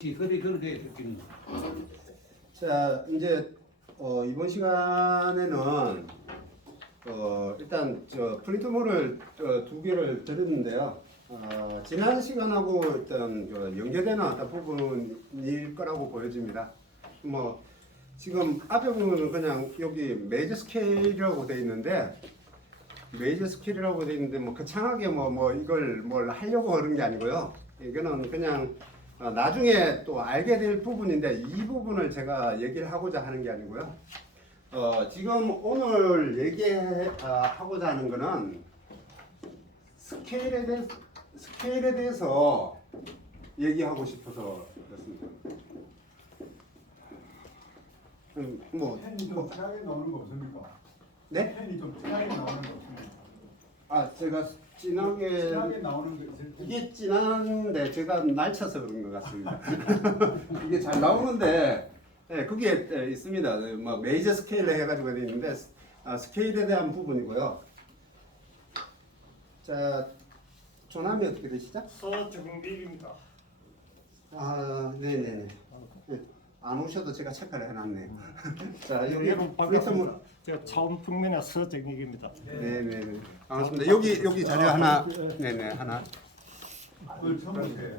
허리 그렇게 느끼는 거. 자, 이제 이번 시간에는 일단 저 프린트물을 두 개를 드렸는데요. 지난 시간하고 일단 연계되는 어떤 부분일 거라고 보여집니다. 뭐 지금 앞에 보면은 그냥 여기 메이저 스케일이라고 돼 있는데 뭐 거창하게 뭐 이걸 뭘 하려고 그런 게 아니고요. 이거는 그냥 나중에 또 알게 될 부분인데 이 부분을 제가 얘기를 하고자 하는 게 아니고요. 지금 오늘 얘기하고자 하는 거는 스케일에 대해서 얘기하고 싶어서 그렇습니다. 펜이 좀 진하게 나오는 거 없습니까? 네? 펜이 좀 진하게 나오는 거 없습니까? 제가 진하게 진하게 나오는 거 있을 때 이게 진한데 제가 날쳐서 그런 것 같습니다. 이게 잘 나오는데 그게 있습니다. 뭐 메이저 스케일로 해가지고 돼 있는데 스케일에 대한 부분이고요. 자, 조남이 어떻게 되시죠? 서정빈입니다. 네네네. 안 오셔도 제가 체크를 해놨네요. 자, 여기 여러분 반갑습니다. 제가 처음 풍면의 서정익입니다. 네네네. 반갑습니다. 여기 자료 하나. 네네 하나. 그걸 처음 보세요.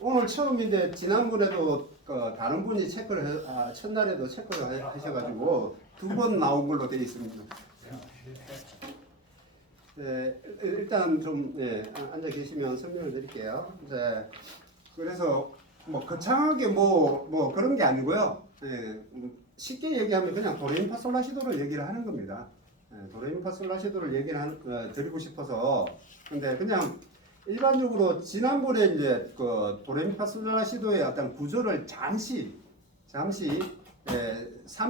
오늘 처음인데 지난번에도 다른 분이 체크를 첫날에도 체크를 하셔가지고 두 번 나온 걸로 되어 있습니다. 네, 일단 좀 앉아 계시면 설명을 드릴게요. 네, 그래서 뭐 거창하게 뭐 그런 게 아니고요. 쉽게 얘기하면 그냥 도레미파솔라시도를 얘기를 하는 겁니다. 도레미파솔라시도를 얘기를 드리고 싶어서. 근데 그냥 일반적으로 지난번에 이제 그 도레미파솔라시도의 어떤 구조를 잠시 3,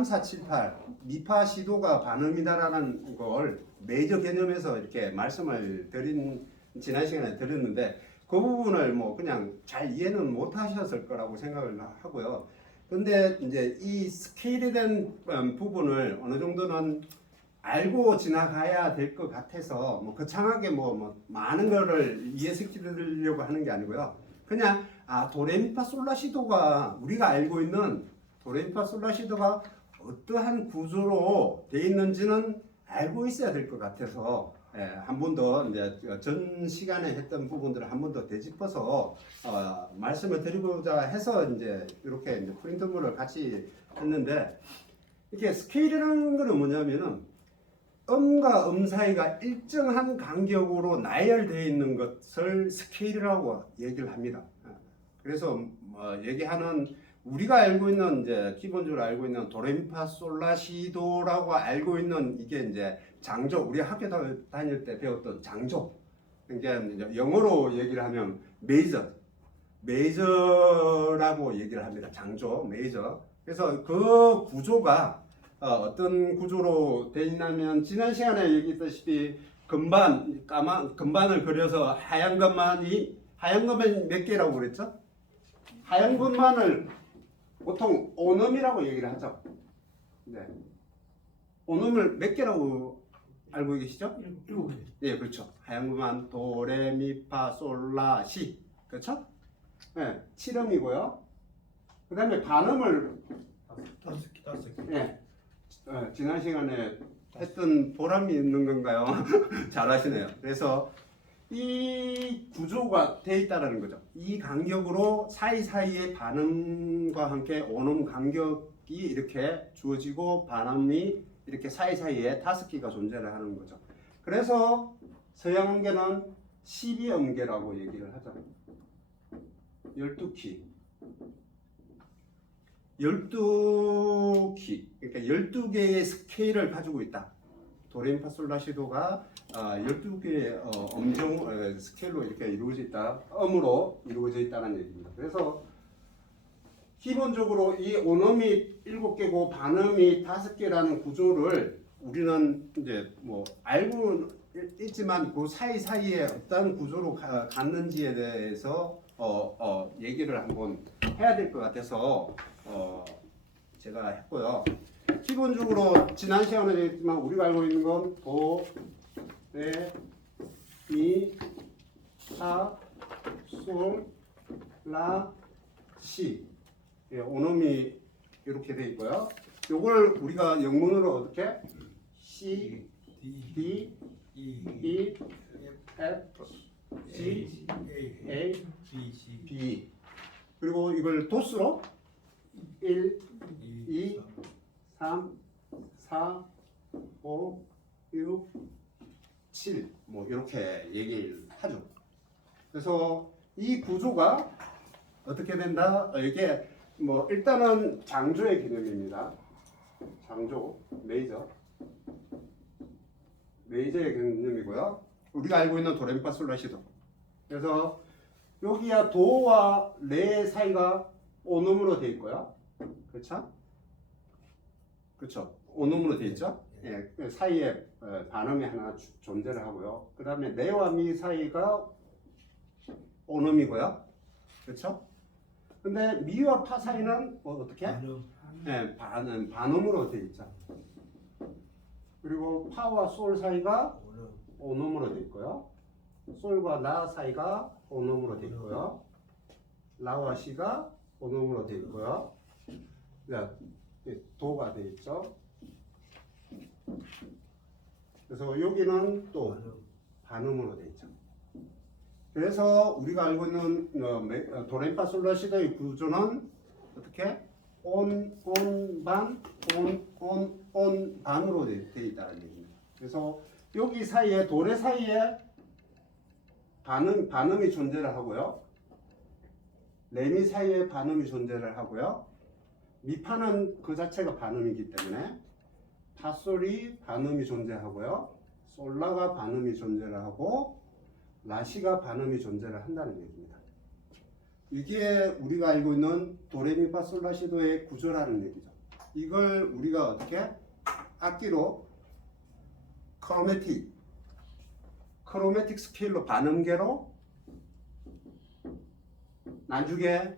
4, 7, 8 미파 시도가 반음이다라는 걸 메이저 개념에서 이렇게 말씀을 지난 시간에 드렸는데 그 부분을 뭐 그냥 잘 이해는 못 하셨을 거라고 생각을 하고요. 근데 이제 이 스케일에 대한 부분을 어느 정도는 알고 지나가야 될 것 같아서 뭐 거창하게 뭐 많은 거를 이해시키려고 하는 게 아니고요. 그냥 도레미파솔라시도가 우리가 알고 있는 도레미파솔라시도가 어떠한 구조로 돼 있는지는 알고 있어야 될 것 같아서 한 번 더 이제 전 시간에 했던 부분들을 한 번 더 되짚어서 말씀을 드리고자 해서 이제 이렇게 이제 프린트물을 같이 했는데 이렇게 스케일이라는 거는 뭐냐면은 음과 음 사이가 일정한 간격으로 나열되어 있는 것을 스케일이라고 얘기를 합니다. 그래서 얘기하는 우리가 알고 있는 이제 기본적으로 알고 있는 도레미파솔라시도라고 알고 있는 이게 이제 장조, 우리 학교 다닐 때 배웠던 장조. 그러니까 이제 영어로 얘기를 하면 메이저라고 얘기를 합니다. 장조, 메이저. 그래서 그 구조가 어떤 구조로 돼 있냐면 지난 시간에 얘기했다시피 금반을 그려서 하얀 것만이 몇 개라고 그랬죠? 하얀 것만을 보통 온음이라고 얘기를 하죠. 네. 온음을 몇 개라고 알고 계시죠? 7개. 네, 그렇죠. 하얀 것만 도레미파솔라시, 그렇죠? 네, 7음이고요. 그 다음에 반음을 5개. 네. 지난 시간에 했던 보람이 있는 건가요? 잘하시네요. 그래서 이 구조가 돼 있다라는 거죠. 이 간격으로 사이사이의 반음과 함께 온음 간격이 이렇게 주어지고 반음이 이렇게 사이사이에 5개가 존재를 하는 거죠. 그래서 서양 음계는 12음계라고 얘기를 하죠. 12키. 12키, 그러니까 12개의 스케일을 가지고 있다. 도레미파솔라시도가 12개의 음정 스케일로 이렇게 이루어져 있다. 음으로 이루어져 있다는 얘기입니다. 그래서 기본적으로 이 온음이 7개고 반음이 5개라는 구조를 우리는 이제 뭐 알고 있지만 그 사이사이에 어떤 구조로 갔는지에 대해서 얘기를 한번 해야 될 것 같아서 제가 했고요. 기본적으로 지난 시간에 했지만 우리가 알고 있는 건 도, 레, 미, 파, 솔, 라, C. 예, 오음이 이렇게 돼 있고요. 요걸 우리가 영문으로 어떻게? C, D, E, F, G, A, B. 그리고 이걸 도수로 1, 2, 3, 4, 5, 6, 7. 뭐 이렇게 얘기를 하죠. 그래서 이 구조가 어떻게 된다? 이게 뭐 일단은 장조의 개념입니다. 장조, 메이저의 개념이고요. 우리가 알고 있는 도레미파솔라시도. 그래서 여기야 도와 레 사이가 오음으로 돼 있고요. 그렇죠? 그렇죠. 오음으로 돼 있죠. 예, 그 사이에 반음이 하나 존재를 하고요. 그 다음에 레와 미 사이가 오음이고요. 그렇죠? 근데 미와 파 사이는 어떻게? 예, 반음으로 돼 있죠. 그리고 파와 솔 사이가 오음으로 돼 있고요. 솔과 라 사이가 오음으로 돼 있고요. 라와 시가 오음으로 돼 있고요. 도가 돼 있죠. 그래서 여기는 또 반음으로 돼 있죠. 그래서 우리가 알고 있는 도레미파솔라시도의 구조는 어떻게? 온 반, 온 반으로 돼 있다는 얘기입니다. 그래서 여기 사이에 도레 사이에 반음이 존재를 하고요. 레미 사이에 반음이 존재를 하고요. 미파는 그 자체가 반음이기 때문에 파솔이 반음이 존재하고요. 솔라가 반음이 존재를 하고 라시가 반음이 존재를 한다는 얘기입니다. 이게 우리가 알고 있는 도레미파솔라시도의 구조라는 얘기죠. 이걸 우리가 어떻게 악기로 크로매틱 스케일로 반음계로 나중에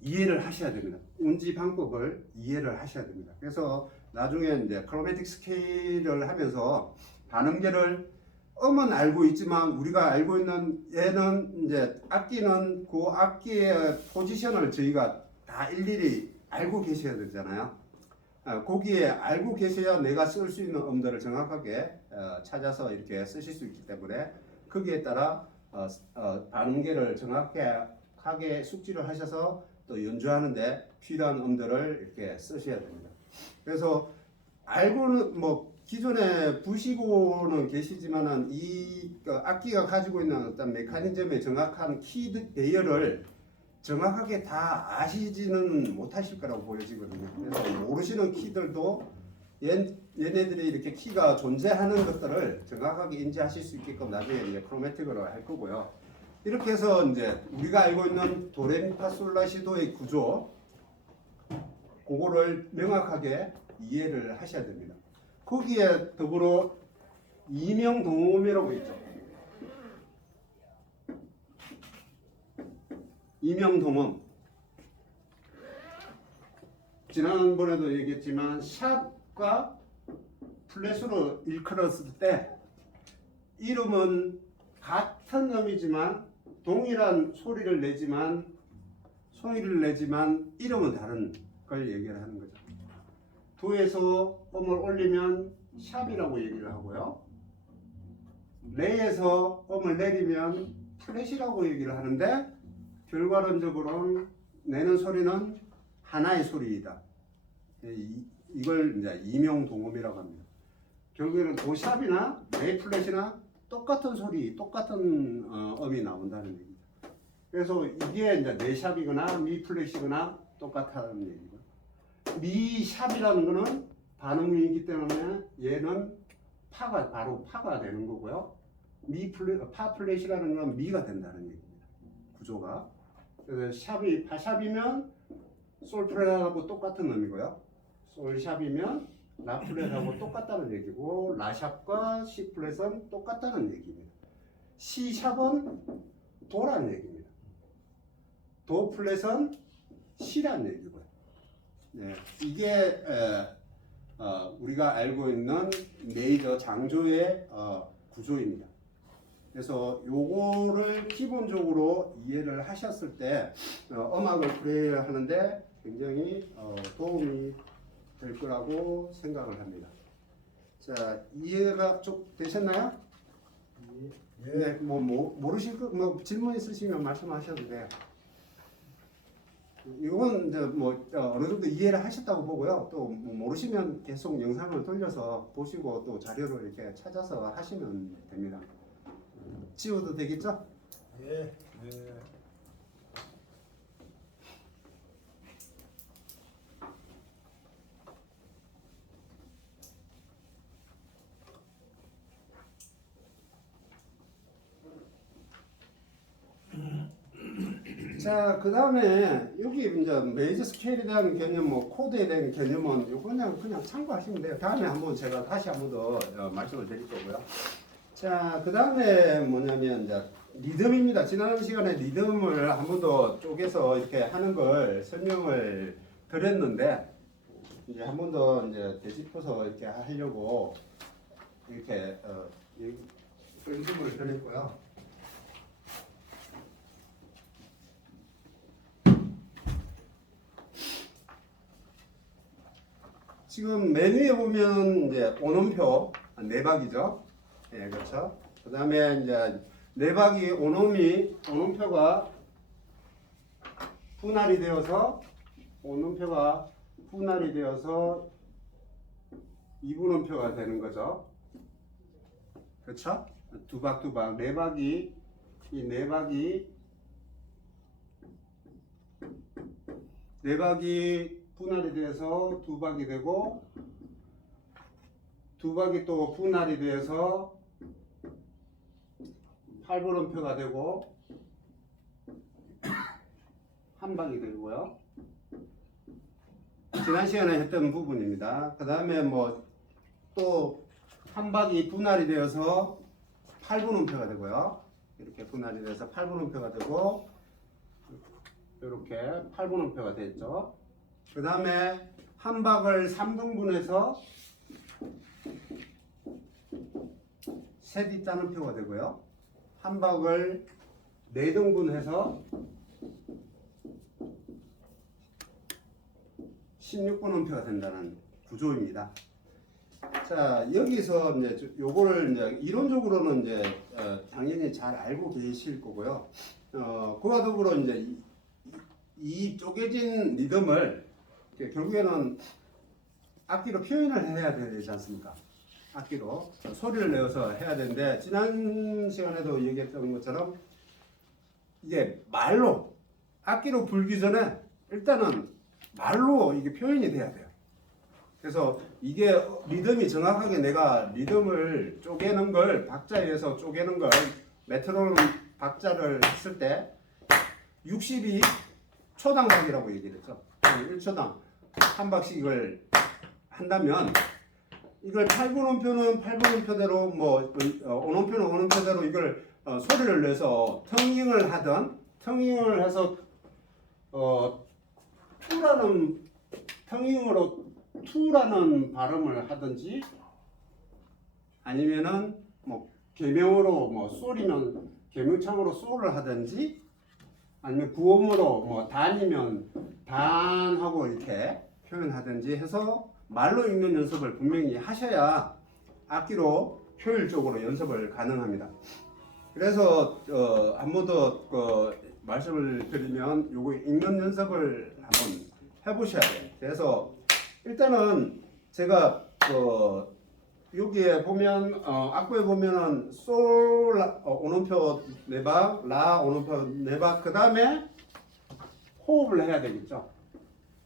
이해를 하셔야 됩니다. 운지 방법을 이해를 하셔야 됩니다. 그래서 나중에 이제 크로매틱 스케일을 하면서 반음계를 음은 알고 있지만 우리가 알고 있는 얘는 이제 악기는 그 악기의 포지션을 저희가 다 일일이 알고 계셔야 되잖아요. 거기에 알고 계셔야 내가 쓸 수 있는 음들을 정확하게 찾아서 이렇게 쓰실 수 있기 때문에 거기에 따라 반음계를 정확하게 숙지를 하셔서 또 연주하는데 필요한 음들을 이렇게 쓰셔야 됩니다. 그래서 알고는 뭐 기존에 보시고는 계시지만은 이 악기가 가지고 있는 어떤 메커니즘의 정확한 키 배열을 정확하게 다 아시지는 못하실 거라고 보여지거든요. 그래서 모르시는 키들도 얘네들이 이렇게 키가 존재하는 것들을 정확하게 인지하실 수 있게끔 나중에 이제 크로매틱으로 할 거고요. 이렇게 해서 이제 우리가 알고 있는 도레미파솔라시도의 구조, 그거를 명확하게 이해를 하셔야 됩니다. 거기에 더불어 이명동음이라고 있죠. 이명동음. 지난번에도 얘기했지만 샵과 플랫으로 일컬었을 때 이름은 같은 음이지만 동일한 소리를 내지만 이름은 다른 걸 얘기를 하는 거죠. 도에서 음을 올리면 샵이라고 얘기를 하고요. 레에서 음을 내리면 플랫이라고 얘기를 하는데 결과론적으로는 내는 소리는 하나의 소리이다. 이걸 이제 이명동음이라고 합니다. 결국에는 도샵이나 레 플랫이나 똑같은 소리, 똑같은 음이 나온다는 얘기죠. 그래서 이게 이제 네 샵이거나 미 플랫이거나 똑같다는 얘기고. 미 샵이라는 거는 반음이기 때문에 얘는 바로 파가 되는 거고요. 파 플랫이라는 건 미가 된다는 얘기입니다. 구조가. 그래서 파샵이면 솔 플랫하고 똑같은 음이고요. 솔 샵이면 라 플랫하고 똑같다는 얘기고, 라샵과 시 플랫은 똑같다는 얘기입니다. 시 샵은 도라는 얘기입니다. 도 플랫은 시라는 얘기고요. 네, 이게 우리가 알고 있는 메이저 장조의 구조입니다. 그래서 요거를 기본적으로 이해를 하셨을 때 음악을 플레이하는데 굉장히 도움이 될 거라고 생각을 합니다. 자, 이해가 좀 되셨나요? 네, 모르실 거, 질문 있으시면 말씀하셔도 돼요. 이건 이제 어느 정도 이해를 하셨다고 보고요. 또 모르시면 계속 영상을 돌려서 보시고 또 자료를 이렇게 찾아서 하시면 됩니다. 지워도 되겠죠? 예. 예. 자, 그 다음에 여기 이제 메이저 스케일에 대한 개념, 코드에 대한 개념은 이거 그냥 참고하시면 돼요. 다음에 한번 제가 다시 한번 더 말씀을 드릴 거고요. 자, 그 다음에 뭐냐면 이제 리듬입니다. 지난 시간에 리듬을 한 번 더 쪼개서 이렇게 하는 걸 설명을 드렸는데 이제 한 번 더 이제 되짚어서 이렇게 하려고 이렇게 리듬을 드렸고요. 지금 메뉴에 보면 이제 오음표 네박이죠. 예, 그렇죠. 그 다음에 이제 네박이 오음표가 분할이 되어서 오음표가 분할이 되어서 이분음표가 되는 거죠. 그렇죠? 두박두박 네박이 이 네박이 분할이 돼서 두박이 되고 두박이 또 분할이 돼서 8분음표가 되고 한박이 되고요. 지난 시간에 했던 부분입니다. 그 다음에 또 한박이 분할이 되어서 8분음표가 되고요. 이렇게 분할이 돼서 8분음표가 되고 이렇게 8분음표가 됐죠. 그 다음에 한박을 3등분해서 셋 있다는 표가 되고요. 한박을 4등분해서 16분음표가 된다는 구조입니다. 자, 여기서 이제 요거를 이제 이론적으로는 이제 당연히 잘 알고 계실 거고요. 그와 더불어 이제 이 쪼개진 리듬을 결국에는 악기로 표현을 해야 되지 않습니까? 악기로 소리를 내어서 해야 되는데 지난 시간에도 얘기했던 것처럼 이게 말로 악기로 불기 전에 일단은 말로 이게 표현이 돼야 돼요. 그래서 이게 리듬이 정확하게 내가 리듬을 쪼개는 걸 박자에서 쪼개는 걸 메트로놈 박자를 했을 때 60이 초당박이라고 얘기를 했죠. 1초당 한 박씩을 한다면 이걸 8분음표는 8분음표대로 온음표는 온음표대로 이걸 소리를 내서 텅잉을 하든 텅잉을 해서 투라는 발음을 하든지 아니면은 계명으로 솔이면 계명창으로 솔을 하든지 아니면 구음으로 단이면 단하고 이렇게 표현하든지 해서 말로 읽는 연습을 분명히 하셔야 악기로 효율적으로 연습을 가능합니다. 그래서 한 번 더 말씀을 드리면 요거 읽는 연습을 한번 해보셔야 돼요. 그래서 일단은 제가 여기에 보면 악보에 보면은 솔 오음표 네박, 라 오음표 네박, 그 다음에 호흡을 해야 되겠죠.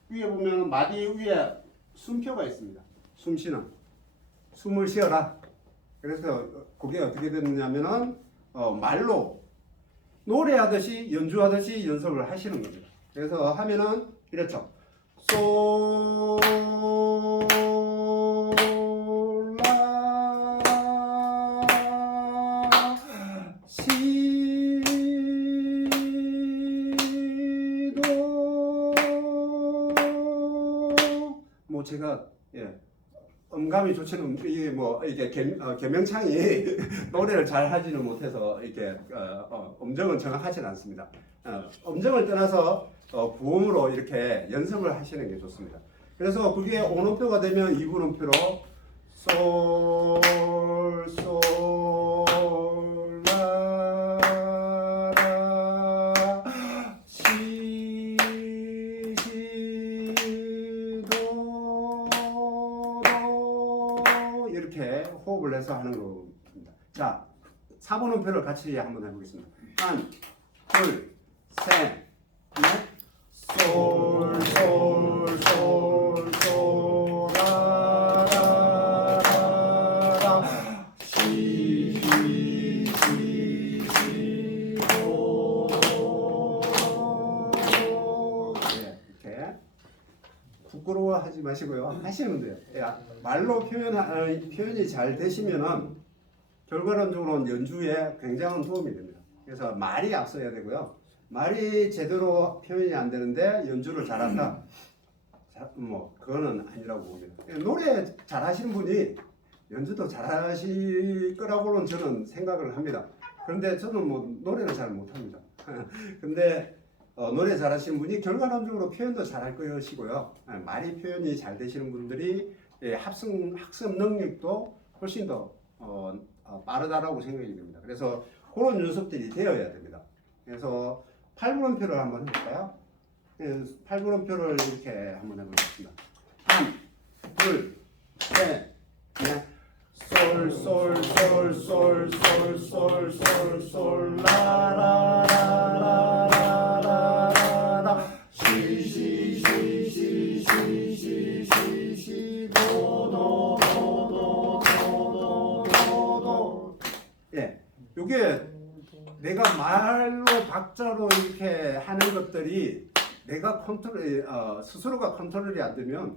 위에 보면 마디 위에 숨표가 있습니다. 숨 쉬는, 숨을 쉬어라. 그래서 그게 어떻게 되느냐면은 말로 노래하듯이 연주하듯이 연습을 하시는 겁니다. 그래서 하면은 이렇죠. 솔 제가 음감이 좋지는 이게 뭐 이게 개명창이 노래를 잘 하지는 못해서 이렇게 음정은 정확하지는 않습니다. 음정을 떠나서 구음으로 이렇게 연습을 하시는 게 좋습니다. 그래서 그게 온음표가 되면 2분음표로 솔, 솔, 라, 라, 시, 시, 도, 도 이렇게 호흡을 해서 하는 겁니다. 자, 4분음표를 같이 한번 해보겠습니다. 하나, 둘, 셋, 넷, 솔, 솔, 솔, 솔, 라, 라, 라, 라, 시, 시, 시, 시, 도, 도, 도. 이렇게 부끄러워하지 마시고요. 하시면 돼요. 말로 표현이 잘 되시면은 결과론적으로는 연주에 굉장한 도움이 됩니다. 그래서 말이 앞서야 되고요. 말이 제대로 표현이 안 되는데 연주를 잘한다. 뭐 그거는 아니라고 봅니다. 노래 잘하시는 분이 연주도 잘하실 거라고는 저는 생각을 합니다. 그런데 저는 뭐 노래는 잘 못합니다. 근데 노래 잘하시는 분이 결과론적으로 표현도 잘할 것이고요. 말이 표현이 잘 되시는 분들이 학습 능력도 훨씬 더 빠르다라고 생각이 됩니다. 그래서 그런 연습들이 되어야 됩니다. 그래서 8분음표를 한번 해볼까요? 8분음표를 이렇게 한번 해보겠습니다. 하나, 둘, 셋, 넷, 솔, 솔, 솔, 솔, 솔, 솔, 솔, 솔, 라, 라, 라, 라, 라, 라, 라, 시, 시, 시, 시, 시, 시, 시, 시, 도, 도, 도, 도, 도, 도, 도, 도. 요게 내가 말로 박자로 이렇게 하는 것들이 내가 스스로가 컨트롤이 안 되면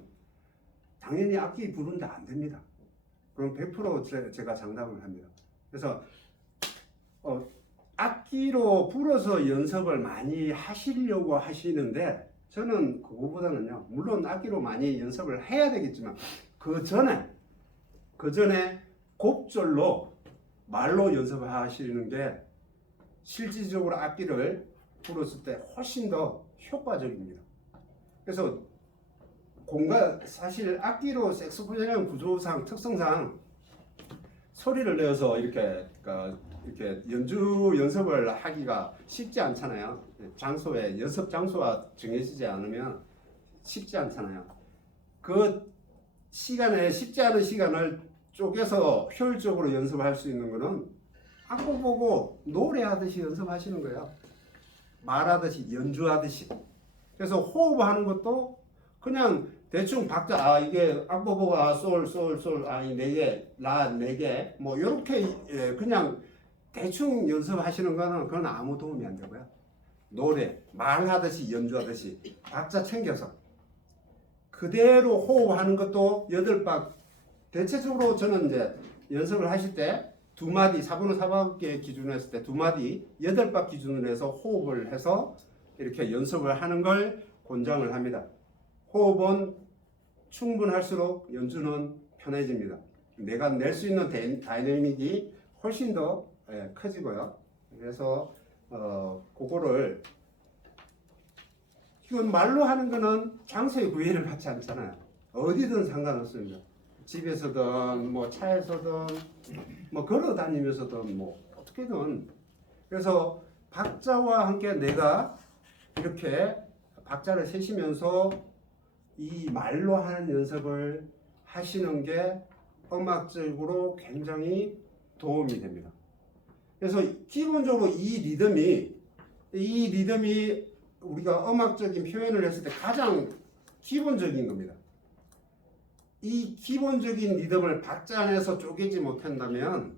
당연히 악기 부르는데 안 됩니다. 그럼 100% 제가 장담을 합니다. 그래서 악기로 불어서 연습을 많이 하시려고 하시는데 저는 그거보다는요. 물론 악기로 많이 연습을 해야 되겠지만 그 전에 곡절로 말로 연습을 하시는 게 실질적으로 악기를 불었을 때 훨씬 더 효과적입니다. 그래서 사실 악기로 색소폰이라는 구조상 특성상 소리를 내어서 이렇게 연습을 하기가 쉽지 않잖아요. 장소에 연습 장소가 정해지지 않으면 쉽지 않잖아요. 그 시간에 쉽지 않은 시간을 쪼개서 효율적으로 연습할 수 있는 거는 악보 보고 노래하듯이 연습하시는 거예요. 말하듯이 연주하듯이. 그래서 호흡하는 것도 그냥 대충 박자 이게 악보 보고 솔, 솔, 솔 이 4개, 라 4개 뭐 이렇게 그냥 대충 연습하시는 거는 그건 아무 도움이 안 되고요. 노래 말하듯이 연주하듯이 박자 챙겨서 그대로 호흡하는 것도 8박 대체적으로 저는 이제 연습을 하실 때 2마디 4분의 4박의 기준으로 했을 때 2마디 8박 기준으로 해서 호흡을 해서 이렇게 연습을 하는 걸 권장을 합니다. 호흡은 충분할수록 연주는 편해집니다. 내가 낼 수 있는 다이내믹이 훨씬 더 커지고요. 그래서 그거를 이건 말로 하는 거는 장소의 구애를 받지 않잖아요. 어디든 상관없습니다. 집에서든 뭐 차에서든 뭐 걸어 다니면서든 뭐 어떻게든. 그래서 박자와 함께 내가 이렇게 박자를 세시면서 이 말로 하는 연습을 하시는 게 음악적으로 굉장히 도움이 됩니다. 그래서 기본적으로 이 리듬이 우리가 음악적인 표현을 했을 때 가장 기본적인 겁니다. 이 기본적인 리듬을 박자 안에서 쪼개지 못한다면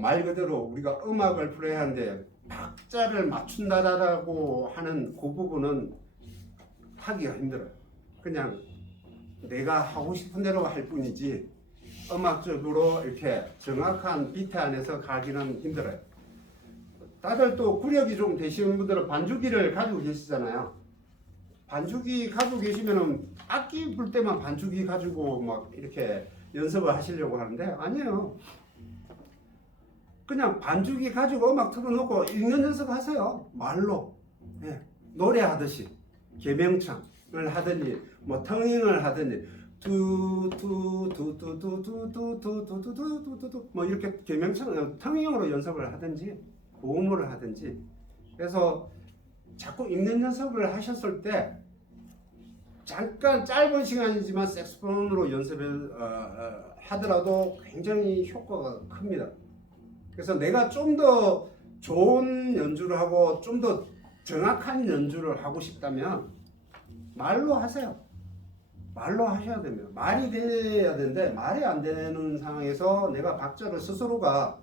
말 그대로 우리가 음악을 플레이해야 하는데 박자를 맞춘다라고 하는 그 부분은 하기가 힘들어요. 그냥 내가 하고 싶은 대로 할 뿐이지 음악적으로 이렇게 정확한 비트 안에서 가기는 힘들어요. 다들 또 구력이 좀 되시는 분들은 반주기를 가지고 계시잖아요. 반주기 가지고 계시면은 악기 불 때만 반주기 가지고 막 이렇게 연습을 하시려고 하는데 아니에요. 그냥 반주기 가지고 음악 틀어놓고 읽는 연습하세요. 말로. 예. 노래하듯이 개명창을 하든지 뭐 텅잉을 하든지 두두두두두두두두두두두두두 뭐 이렇게 개명창 텅잉으로 연습을 하든지 고음을 하든지 그래서 자꾸 읽는 연습을 하셨을 때 잠깐 짧은 시간이지만 색소폰으로 연습을 하더라도 굉장히 효과가 큽니다. 그래서 내가 좀 더 좋은 연주를 하고 좀 더 정확한 연주를 하고 싶다면 말로 하세요. 말로 하셔야 됩니다. 말이 돼야 되는데 말이 안 되는 상황에서 내가 박자를 스스로가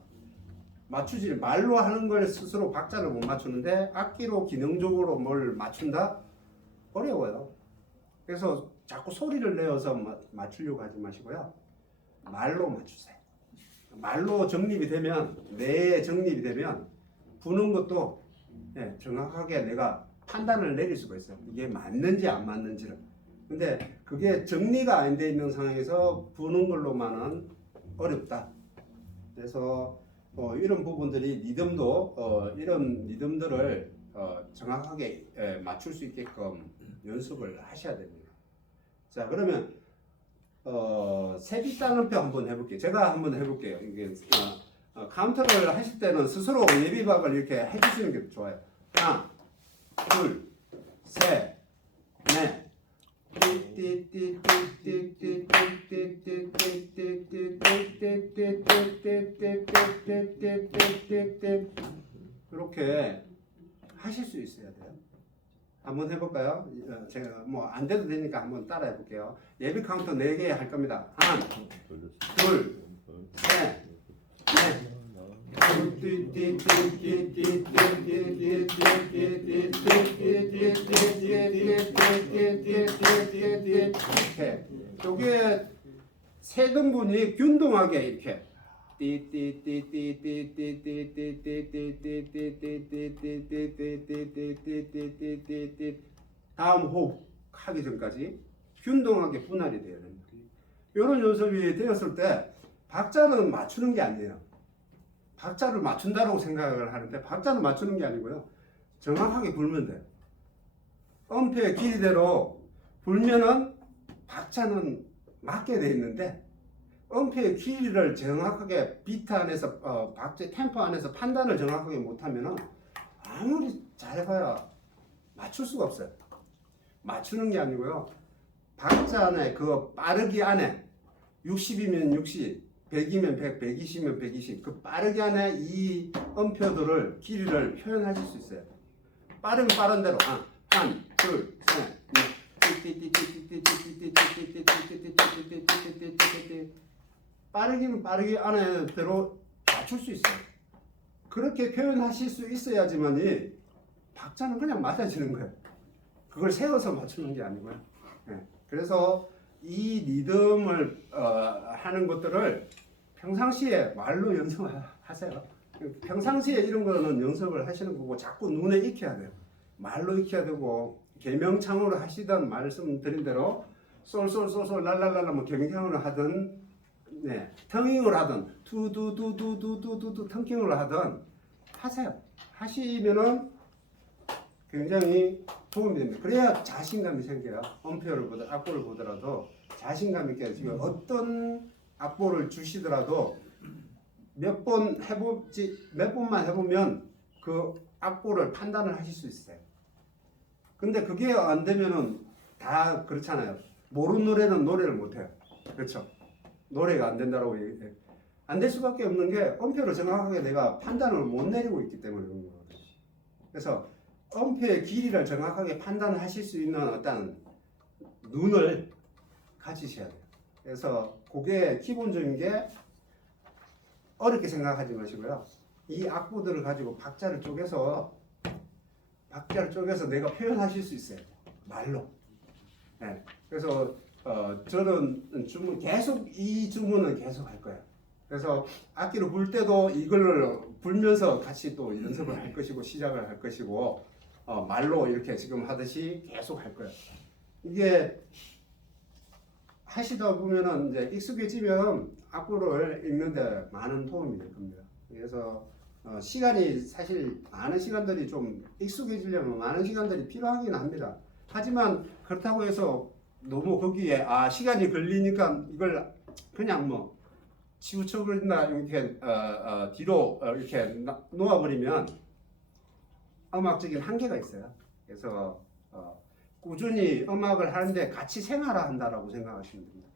맞추지 말로 하는 걸 스스로 박자를 못 맞추는데 악기로 기능적으로 뭘 맞춘다? 어려워요. 그래서 자꾸 소리를 내어서 맞추려고 하지 마시고요. 말로 맞추세요. 말로 정립이 되면 뇌에 정립이 되면 부는 것도 정확하게 내가 판단을 내릴 수가 있어요. 이게 맞는지 안 맞는지를. 근데 그게 정리가 안 돼 있는 상황에서 부는 걸로만은 어렵다. 그래서 이런 부분들이 리듬도 이런 리듬들을 정확하게 맞출 수 있게끔 연습을 하셔야 됩니다. 자, 그러면 세비따는표 한번 해볼게요. 제가 한번 해볼게요. 이게 카운터를 하실 때는 스스로 예비박을 이렇게 해주시는 게 좋아요. 하나, 둘, 셋, 넷. 이렇게 하실 수 있어야 돼요. 한번 해볼까요? 제가 뭐 안 돼도 되니까 한번 따라 해볼게요. 예비 카운터 4개 할 겁니다. 하나, 둘, 셋, 넷. 이렇게 요게 세 등분이 균등하게 이렇게 다음 호흡 하기 전까지 균등하게 분할이 돼야 됩니다. 이런 연습이 되었을 때 박자는 맞추는 게 아니에요. 박자를 맞춘다고 생각을 하는데 박자는 맞추는 게 아니고요. 정확하게 불면 돼요. 음표의 길이대로 불면은 박자는 맞게 돼 있는데 음표의 길이를 정확하게 비트 안에서 박자 템포 안에서 판단을 정확하게 못하면은 아무리 잘해봐야 맞출 수가 없어요. 맞추는 게 아니고요. 박자 안에 그 빠르기 안에 60이면 60 100이면 100, 120이면 120. 그 빠르게 안에 이 음표들을 길이를 표현하실 수 있어요. 빠르면 빠른 대로 한, 둘, 셋, 넷. 빠르기는 빠르게 안에 대로 맞출 수 있어요. 그렇게 표현하실 수 있어야지만이 박자는 그냥 맞아지는 거예요. 그걸 세워서 맞추는 게 아니고요. 그래서 이 리듬을 하는 것들을 평상시에 말로 연습하세요. 평상시에 이런 거는 연습을 하시는 거고 자꾸 눈에 익혀야 돼요. 말로 익혀야 되고 개명창으로 하시던 말씀드린 대로 솔솔솔솔 랄랄랄라 뭐 개명창으로 하든 텅잉을 하든 두두두두두두두 텅킹을 하든 하세요. 하시면은 굉장히 도움이 됩니다. 그래야 자신감이 생겨요. 음표를 보더라도 악보를 보더라도 자신감 있게 지금 어떤 악보를 주시더라도 몇 번만 해보면 그 악보를 판단을 하실 수 있어요. 근데 그게 안 되면은 다 그렇잖아요. 모르는 노래는 노래를 못해요. 그렇죠? 노래가 안 된다고 안 될 수밖에 없는 게 음표를 정확하게 내가 판단을 못 내리고 있기 때문에 그런 거거든요. 그래서 음표의 길이를 정확하게 판단하실 수 있는 어떤 눈을 가지셔야 돼요. 그래서 그게 기본적인 게 어렵게 생각하지 마시고요. 이 악보들을 가지고 박자를 쪼개서 내가 표현하실 수 있어요. 말로. 그래서 저는 계속 이 주문은 계속 할 거예요. 그래서 악기를 불 때도 이걸 불면서 같이 또 연습을 할 것이고 시작을 할 것이고 말로 이렇게 지금 하듯이 계속 할 거예요. 이게 하시다 보면은 이제 익숙해지면 악보를 읽는데 많은 도움이 될 겁니다. 그래서 시간이 사실 많은 시간들이 좀 익숙해지려면 많은 시간들이 필요하긴 합니다. 하지만 그렇다고 해서 너무 거기에 시간이 걸리니까 이걸 그냥 뭐 치우쳐버린다 이렇게 뒤로 이렇게 놓아버리면 음악적인 한계가 있어요. 그래서 꾸준히 음악을 하는데 같이 생활한다라고 생각하시면 됩니다.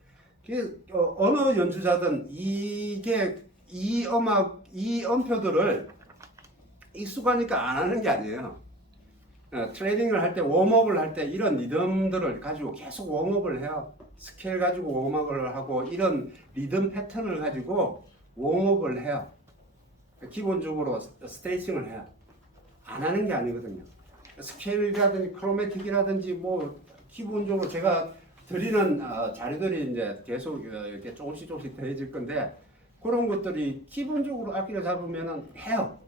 어느 연주자든 이게 이 음악, 이 음표들을 익숙하니까 안 하는 게 아니에요. 트레이닝을 할 때, 웜업을 할 때 이런 리듬들을 가지고 계속 웜업을 해요. 스케일 가지고 웜업을 하고 이런 리듬 패턴을 가지고 웜업을 해요. 기본적으로 스트레칭을 해요. 안 하는 게 아니거든요. 스케일이라든지 크로매틱이라든지 뭐 기본적으로 제가 드리는 자료들이 이제 계속 이렇게 조금씩 더해질 건데 그런 것들이 기본적으로 악기를 잡으면은 해요.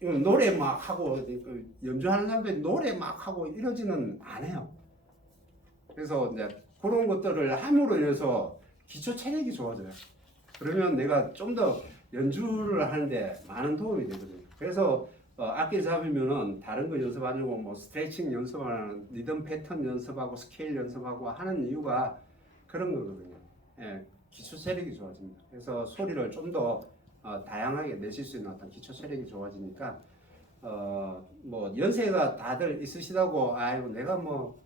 노래 막 하고 연주하는 사람들이 노래 막 하고 이러지는 않아요. 그래서 이제 그런 것들을 함으로 인해서 기초 체력이 좋아져요. 그러면 내가 좀 더 연주를 하는데 많은 도움이 되거든요. 그래서 악기 잡으면은 다른 거 연습하려고 뭐 스트레칭 연습하는 리듬 패턴 연습하고 스케일 연습하고 하는 이유가 그런 거거든요. 예, 기초 체력이 좋아집니다. 그래서 소리를 좀 더 다양하게 내실 수 있는 어떤 기초 체력이 좋아지니까 뭐 연세가 다들 있으시다고 아이고 내가 뭐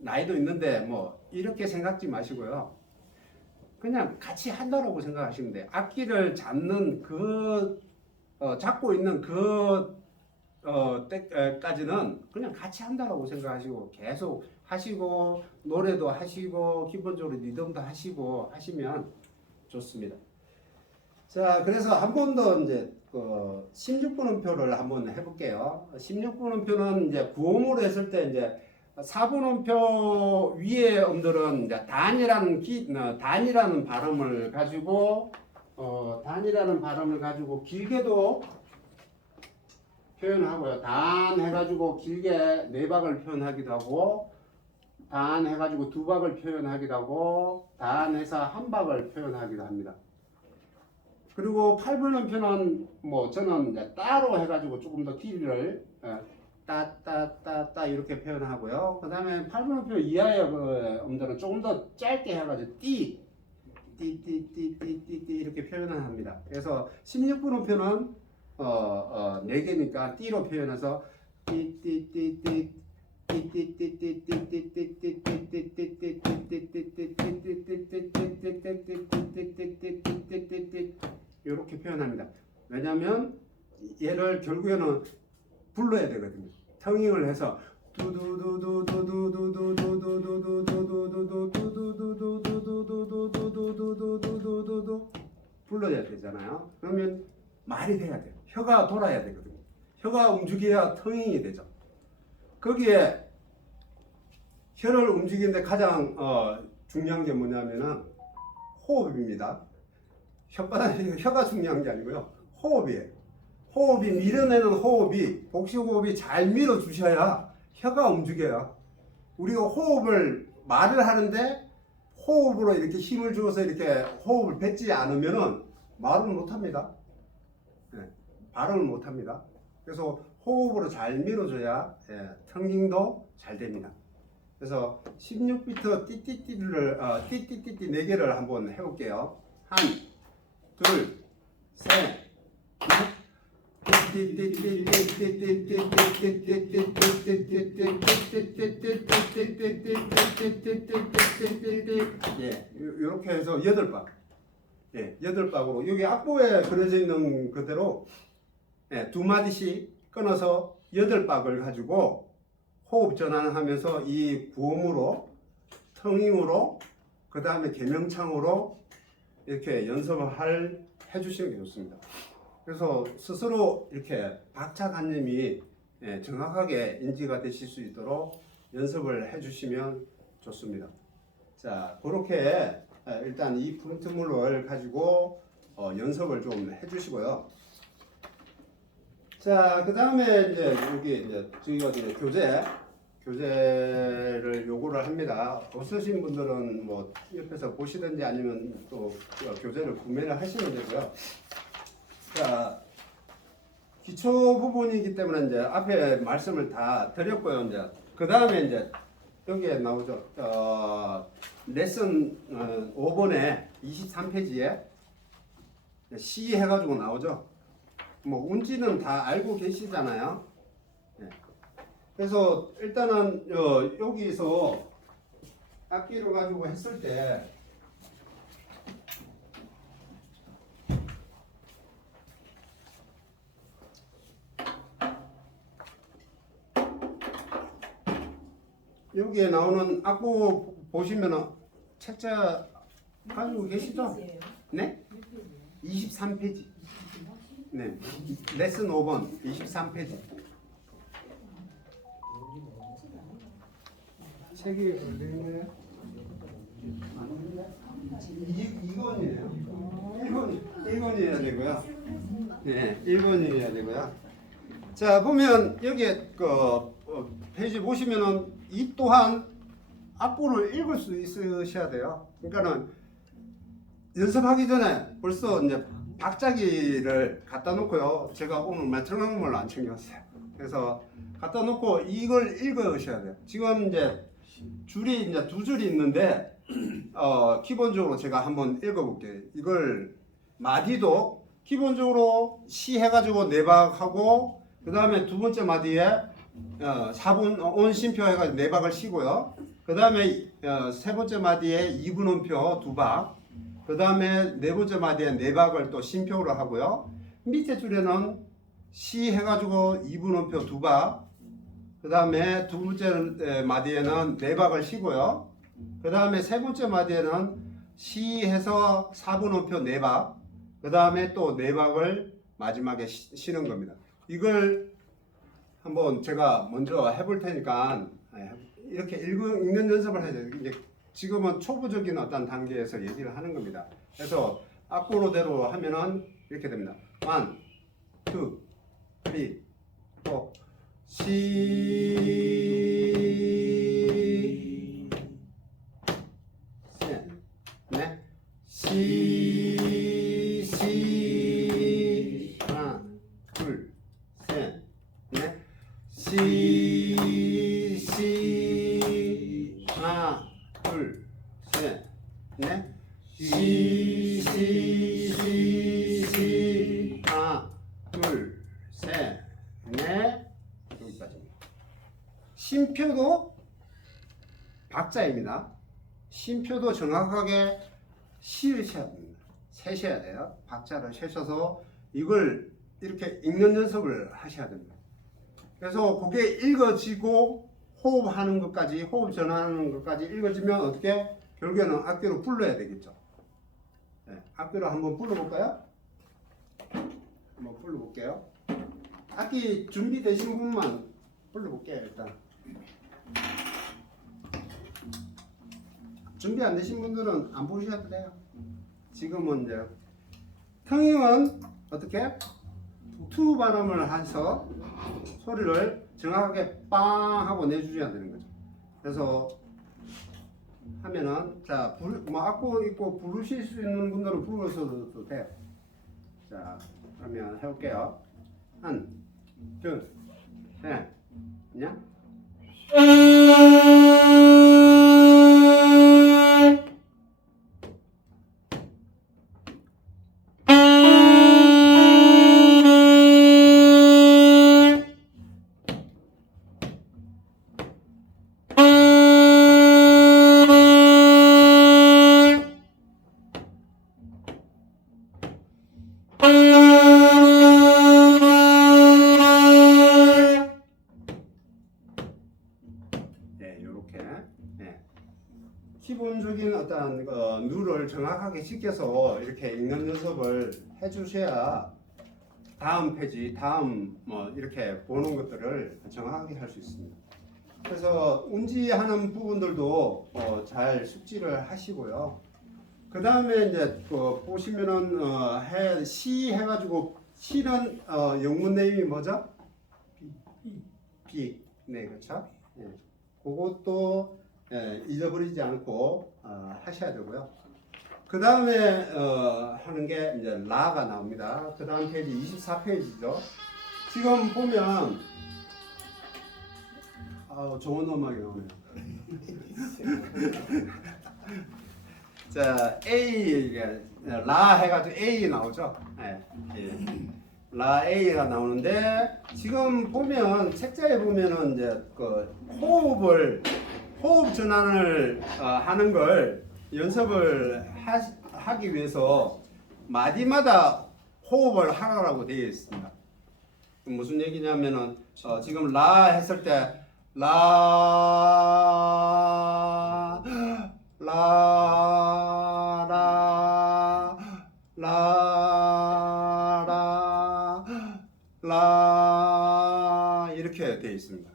나이도 있는데 뭐 이렇게 생각지 마시고요. 그냥 같이 한다라고 생각하시면 돼요. 악기를 잡는 잡고 있는 때까지는 그냥 같이 한다라고 생각하시고 계속 하시고 노래도 하시고 기본적으로 리듬도 하시고 하시면 좋습니다. 자, 그래서 한 번 더 이제 16분음표를 한번 해볼게요. 16분음표는 이제 구음으로 했을 때 이제 4분음표 위에 음들은 이제 단이라는 발음을 가지고 길게도 표현하고요. 단 해가지고 길게 4박을 표현하기도 하고, 단 해가지고 2박을 표현하기도 하고, 단 해서 1박을 표현하기도 합니다. 그리고 8분음표는 뭐 저는 이제 따로 해가지고 조금 더 길이를 따 이렇게 표현하고요. 그 다음에 8분음표 이하의 음들은 조금 더 짧게 해가지고 띠 이렇게 표현을 합니다. 그래서 16분음표는 4개니까 띠로 표현해서 이렇게 표현합니다. 왜냐하면 얘를 결국에는 불러야 되거든요. 텅잉을 해서 불러야 되잖아요. 그러면 말이 돼야 돼요. 혀가 돌아야 되거든요. 혀가 움직여야 텅잉이 되죠. 거기에 혀를 움직이는데 가장 중요한 게 뭐냐면은 호흡입니다. 혀가 중요한 게 아니고요. 호흡이에요. 호흡이 밀어내는 호흡이 복식호흡이 잘 밀어주셔야 혀가 움직여요. 우리가 말을 하는데 호흡으로 이렇게 힘을 주어서 이렇게 호흡을 뱉지 않으면은 말을 못합니다. 네, 발음을 못합니다. 그래서 호흡으로 잘 밀어줘야 텅잉도 잘 됩니다. 그래서 16비트 띠띠띠를 띠띠띠띠 4개를 한번 해볼게요. 1, 2, 3, 예, 이렇게 해서 8박. 예, 8박으로 여기 악보에 그려져 있는 그대로 2마디씩 끊어서 8박을 가지고 호흡 전환하면서 이 구음으로 텅잉으로 그 다음에 계명창으로 이렇게 연습을 해주시는 게 좋습니다. 그래서 스스로 이렇게 박자관념이 정확하게 인지가 되실 수 있도록 연습을 해주시면 좋습니다. 자, 그렇게 일단 이 punkt물을 가지고 연습을 좀 해주시고요. 자, 그 다음에 이제 여기 이제 저희가 이제 교재를 요구를 합니다. 없으신 분들은 뭐 옆에서 보시든지 아니면 또 교재를 구매를 하시면 되고요. 자, 기초 부분이기 때문에 이제 앞에 말씀을 다 드렸고요. 이제 그 다음에 이제 여기에 나오죠. 레슨 5번에 23페이지에 C 해가지고 나오죠. 뭐 운지는 다 알고 계시잖아요. 네. 그래서 일단은 여기서 악기를 가지고 했을 때 여기에 나오는 악보 보시면은 책자 가지고 계시죠? 네? 23페이지. 네. 레슨 5번 23페이지. 책이 어디있네요? 이건이에요. 1번이어야 되고요. 네, 1번이어야 되고요. 자, 보면 여기에 페이지 보시면은 이 또한 악보를 읽을 수 있으셔야 돼요. 그러니까는 연습하기 전에 벌써 이제 박자기를 갖다 놓고요. 제가 오늘 메트로놈을 안 챙겼어요. 그래서 갖다 놓고 이걸 읽으셔야 돼요. 지금 이제 줄이 이제 두 줄이 있는데 기본적으로 제가 한번 읽어볼게요. 이걸 마디도 기본적으로 시 해가지고 네박하고 그 다음에 두 번째 마디에 4분 온심표 해가지고 네박을 쉬고요. 그 다음에 세 번째 마디에 2분 온표 두 박. 그 다음에 네 번째 마디에 네박을 또 심표로 하고요. 밑에 줄에는 시 해가지고 2분 온표 두 박. 그 다음에 두 번째 마디에는 네박을 쉬고요. 그 다음에 세 번째 마디에는 시 해서 4분 온표 네박. 그 다음에 또 네박을 마지막에 쉬는 겁니다. 이걸 한번 제가 먼저 해볼 테니까 이렇게 읽는 연습을 해야 돼요. 이제 지금은 초보적인 어떤 단계에서 얘기를 하는 겁니다. 그래서 악보로대로 하면은 이렇게 됩니다. 1, 2, 3, 4, 시, 셋, 넷, 시, 하나, 둘, 셋, 넷, 시, 하나, 둘, 셋, 넷, 시, 하나, 둘, 셋, 넷, 여기까지입니다. 심표도 박자입니다. 심표도 정확하게 씌우셔야 됩니다. 세셔야 돼요. 박자를 세셔서 이걸 이렇게 읽는 연습을 하셔야 됩니다. 그래서 그게 읽어지고 호흡하는 것까지, 호흡 전환하는 것까지 읽어지면 어떻게? 결국에는 악기로 불러야 되겠죠. 네, 악기로 한번 불러볼까요? 한번 불러볼게요. 악기 준비되신 분만 불러볼게요. 일단 준비 안 되신 분들은 안 부르셔도 돼요. 지금은 이제 텅잉은 어떻게? 투 발음을 해서 소리를 정확하게 빵 하고 내주셔야 되는 거죠. 그래서 하면은 자, 뭐 악보 있고 부르실 수 있는 분들은 부르셔도 돼요. 자, 그러면 해볼게요. 1, 2, 3, 냐? 기본적인 어떤 룰을 정확하게 지켜서 이렇게 읽는 연습을 해주셔야 다음 페이지, 다음 뭐 이렇게 보는 것들을 정확하게 할 수 있습니다. 그래서 운지하는 부분들도 잘 숙지를 하시고요. 그 다음에 이제 보시면은 시 해가지고 C는 영문 네임이 뭐죠? B. 네, 그렇죠. 예. 그것도 잊어버리지 않고 하셔야 되고요. 그 다음에 하는 게 이제 라가 나옵니다. 그 다음 페이지 24페이지죠. 지금 보면 좋은 음악이 나오네요. 자, A 라 해가지고 A 나오죠. 예, 예. 라 A가 나오는데 지금 보면 책자에 보면은 이제 그 호흡 전환을 하는 걸 연습을 하기 위해서 마디마다 호흡을 하라고 되어 있습니다. 무슨 얘기냐면은 지금 라 했을 때 라, 라, 라, 라, 라, 라 이렇게 되어 있습니다.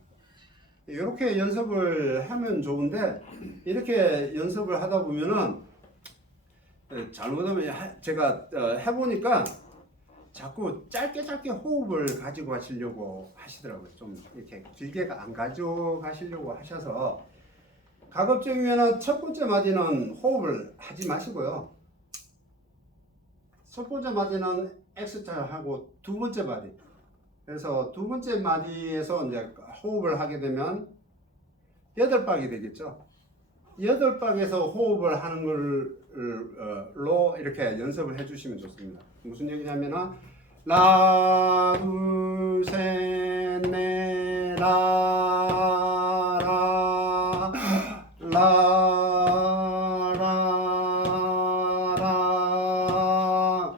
이렇게 연습을 하면 좋은데 이렇게 연습을 하다 보면은 잘못하면 제가 해보니까 자꾸 짧게 호흡을 가지고 하시려고 하시더라고요. 좀 이렇게 길게 안 가져가시려고 하셔서 가급적이면 첫 번째 마디는 호흡을 하지 마시고요. 첫 번째 마디는 엑스트라 하고 두 번째 마디. 그래서 두 번째 마디에서 이제 호흡을 하게 되면 8박이 되겠죠. 8박에서 호흡을 하는 걸로 이렇게 연습을 해주시면 좋습니다. 무슨 얘기냐면은 라, 둘, 셋, 넷, 라, 라, 라, 라,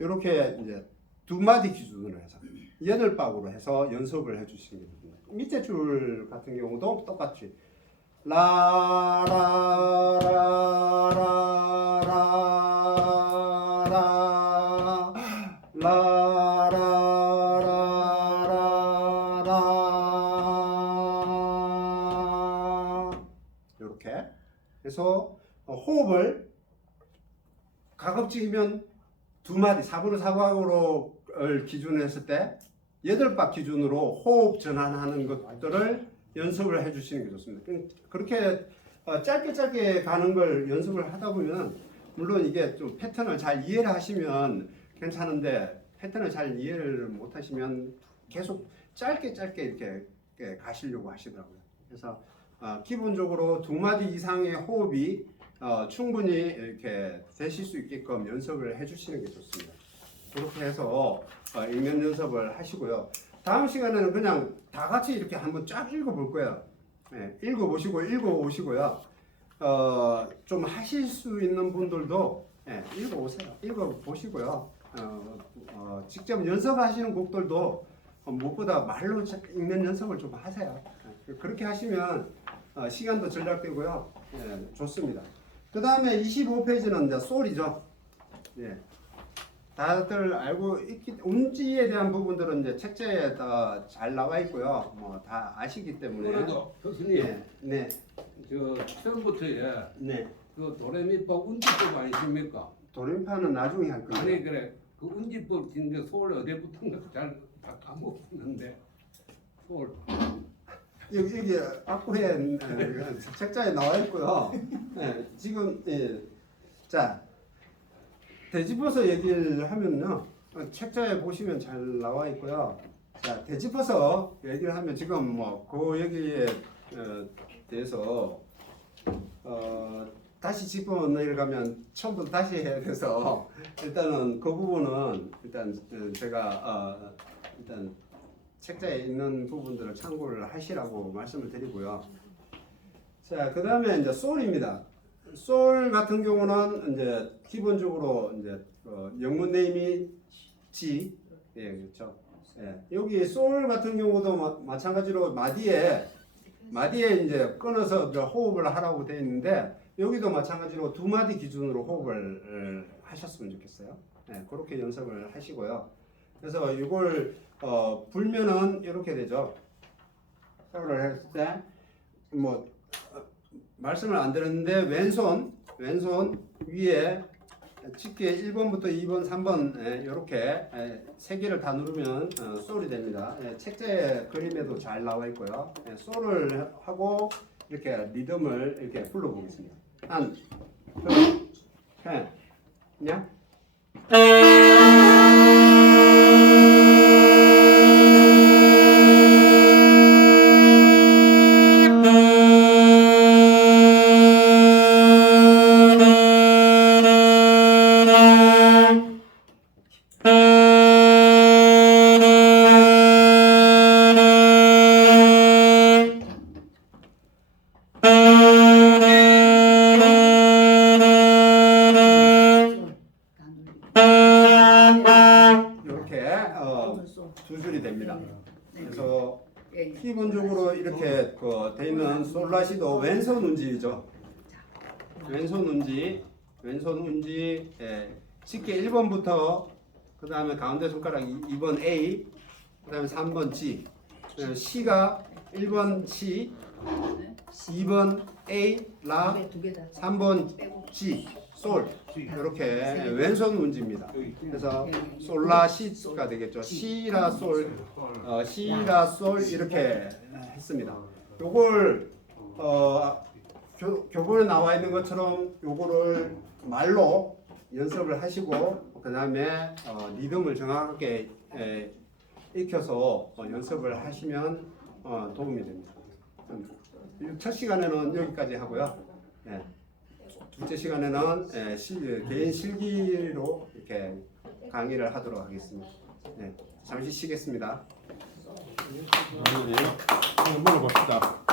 이렇게 이제 두 마디 기준으로 해서 8박으로 해서 연습을 해주시면 됩니다. 밑에 줄 같은 경우도 똑같이 라, 라, 라, 라, 라, 라, 라, 라, 라, 이렇게 해서 호흡을 가급적이면 두 마디 4분의 4박으로 기준으로 했을 때 8박 기준으로 호흡 전환하는 것들을 연습을 해주시는 게 좋습니다. 그렇게 짧게 가는 걸 연습을 하다 보면 물론 이게 좀 패턴을 잘 이해를 하시면 괜찮은데 패턴을 잘 이해를 못 하시면 계속 짧게 이렇게 가시려고 하시더라고요. 그래서 기본적으로 두 마디 이상의 호흡이 충분히 이렇게 되실 수 있게끔 연습을 해주시는 게 좋습니다. 그렇게 해서 읽는 연습을 하시고요. 다음 시간에는 그냥 다 같이 이렇게 한번 쫙 읽어볼 거예요. 읽어보시고요. 좀 하실 수 있는 분들도 읽어보세요. 읽어보시고요. 직접 연습하시는 곡들도 무엇보다 말로 읽는 연습을 좀 하세요. 그렇게 하시면 시간도 절약되고요. 좋습니다. 그 다음에 25페이지는 이제 소리죠. 다들 알고 있기 운지에 대한 부분들은 이제 책자에 다 잘 나와 있고요. 뭐 다 아시기 때문에. 그래도 교수님, 네. 저 처음부터에 네. 그 도레미법 운지법 아니십니까? 도림파는 나중에 할 거예요. 아니 그래 그 운지법 진짜 서울 어디부터인가 잘다 까먹었는데 서울 여기 앞부에 책자에 나와 있고요. 지금 자 되짚어서 얘기를 하면요. 책자에 보시면 잘 나와 있고요. 자 되짚어서 얘기를 하면 지금 뭐 그 얘기에 대해서 다시 짚어 내려가면 처음부터 다시 해야 돼서 일단은 그 부분은 일단 제가 일단 책자에 있는 부분들을 참고를 하시라고 말씀을 드리고요. 자, 그 다음에 이제 소울입니다. 소울 같은 경우는 이제 기본적으로 이제 영문 네임이 G, 그렇죠. 여기 소울 같은 경우도 마찬가지로 마디에 이제 끊어서 호흡을 하라고 되어 있는데 여기도 마찬가지로 두 마디 기준으로 호흡을 하셨으면 좋겠어요. 그렇게 연습을 하시고요. 그래서 이걸 불면은 이렇게 되죠. 소울을 했을 때 뭐 말씀을 안 드렸는데 왼손 위에 집게 1번부터 2번, 3번 이렇게 세 개를 다 누르면 솔이 됩니다. 책자에 그림에도 잘 나와 있고요. 솔을 하고 이렇게 리듬을 이렇게 불러보겠습니다. 한, 둘, 셋, 냐? 이렇게 두 줄이 됩니다. 그래서 기본적으로 이렇게 돼 있는 솔라시도 왼손 운지죠. 왼손 운지, 쉽게 1번부터 그 다음에 가운데 손가락 2번 A, 그 다음에 3번 G, C가 1번 C, 2번 A, 라, 3번 G, 솔 이렇게 왼손 운지입니다. 그래서 솔라시가 되겠죠. 시라 솔, 시라 솔 이렇게 했습니다. 요걸 교본에 나와 있는 것처럼 요거를 말로 연습을 하시고 그 다음에 리듬을 정확하게 익혀서 연습을 하시면 도움이 됩니다. 첫 시간에는 여기까지 하고요. 둘째 시간에는 개인 실기로 이렇게 강의를 하도록 하겠습니다. 잠시 쉬겠습니다. 물어봅시다.